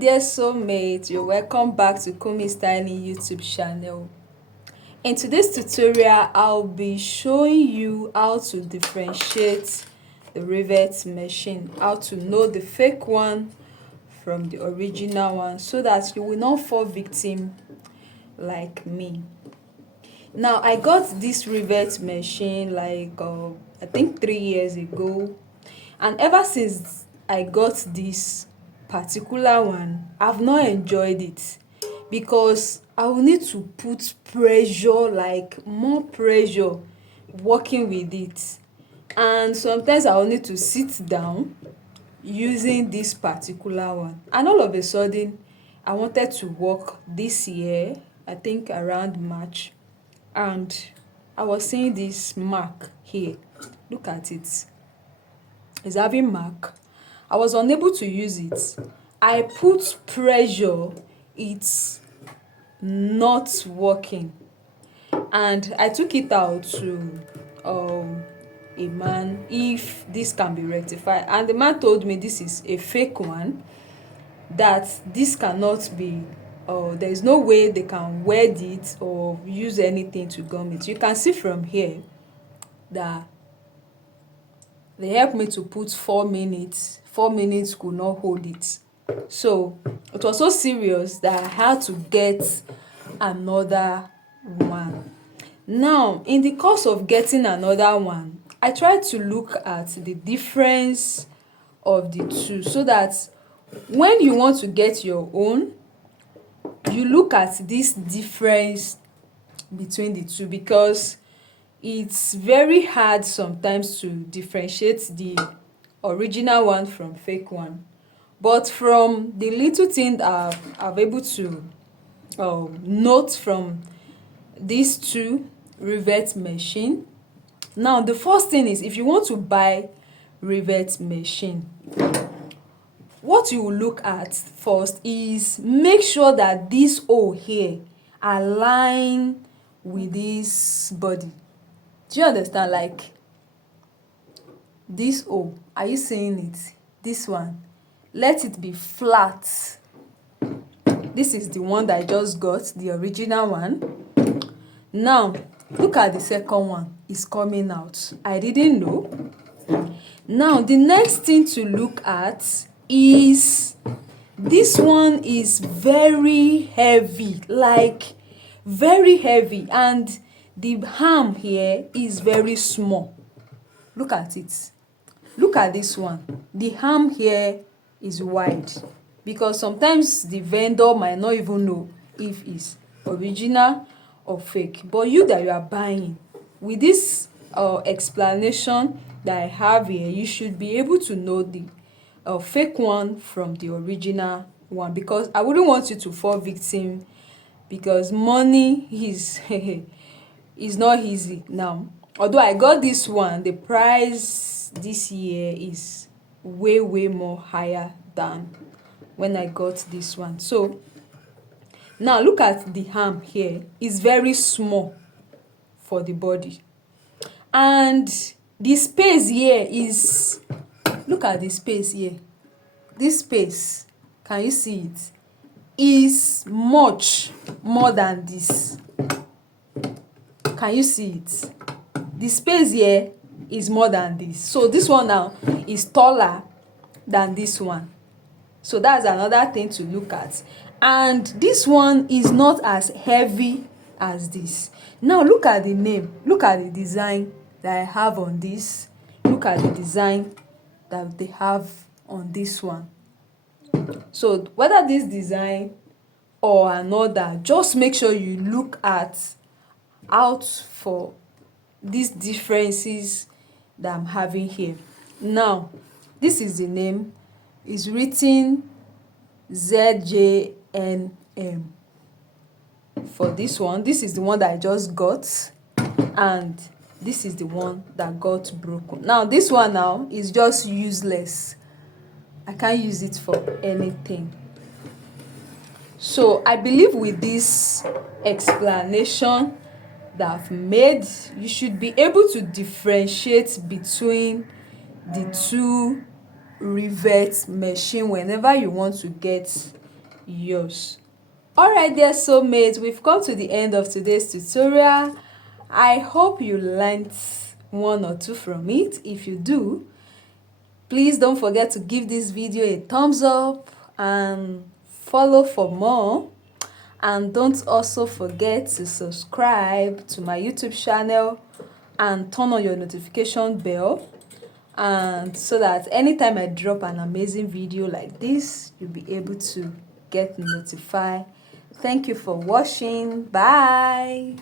dear soulmate, you're welcome back to Kunmi Styling YouTube channel. In today's tutorial, I'll be showing you how to differentiate the Rivet machine, how to know the fake one from the original one so that you will not fall victim like me. Now, I got this Rivet machine like I think 3 years ago, and ever since I got this particular one, I've not enjoyed it because I will need to put pressure, like more pressure working with it, and sometimes I will need to sit down using this particular one. And all of a sudden I wanted to work this year, I think around March, and I was seeing this mark here. Look at it, it's having mark. I was unable to use it. I put pressure, it's not working, and I took it out to a man if this can be rectified, and the man told me this is a fake one, that this cannot be, there is no way they can weld it or use anything to gum it. You can see from here that they helped me to put 4 minutes. 4 minutes could not hold it. So it was so serious that I had to get another one. Now, in the course of getting another one, I tried to look at the difference of the two so that when you want to get your own, you look at this difference between the two, because it's very hard sometimes to differentiate the original one from fake one. But from the little thing I've able to note from these two Rivet machine. Now, the first thing is, if you want to buy Rivet machine, what you will look at first is make sure that this hole here align with this body. Do you understand? Like this hole, are you seeing it? This one, let it be flat. This is the one that I just got, the original one. Now look at the second one, it's coming out. I didn't know. Now the next thing to look at is this one is very heavy, like very heavy, and the arm here is very small. Look at it. Look at this one. The arm here is wide, because sometimes the vendor might not even know if it's original or fake. But you that you are buying, with this explanation that I have here, you should be able to know the fake one from the original one, because I wouldn't want you to fall victim, because money is is not easy now. Although I got this one, the price this year is way more higher than when I got this one. So now look at the arm here, it's very small for the body, and the space here is, look at the space here. This space, can you see it, is much more than this. Can you see it? The space here is more than this. So this one now is taller than this one. So that's another thing to look at. And this one is not as heavy as this. Now look at the name, look at the design that I have on this. Look at the design that they have on this one. So whether this design or another, just make sure you look out for these differences that I'm having here. Now this is the name, is written ZJNM for this one. This is the one that I just got, and this is the one that got broken. Now this one now is just useless. I can't use it for anything. So I believe with this explanation that I've made, you should be able to differentiate between the two Rivet machine whenever you want to get yours. Alright dear soulmates, we've come to the end of today's tutorial. I hope you learned one or two from it. If you do, please don't forget to give this video a thumbs up and follow for more. And don't also forget to subscribe to my YouTube channel and turn on your notification bell, and so that anytime I drop an amazing video like this, you'll be able to get notified. Thank you for watching. Bye.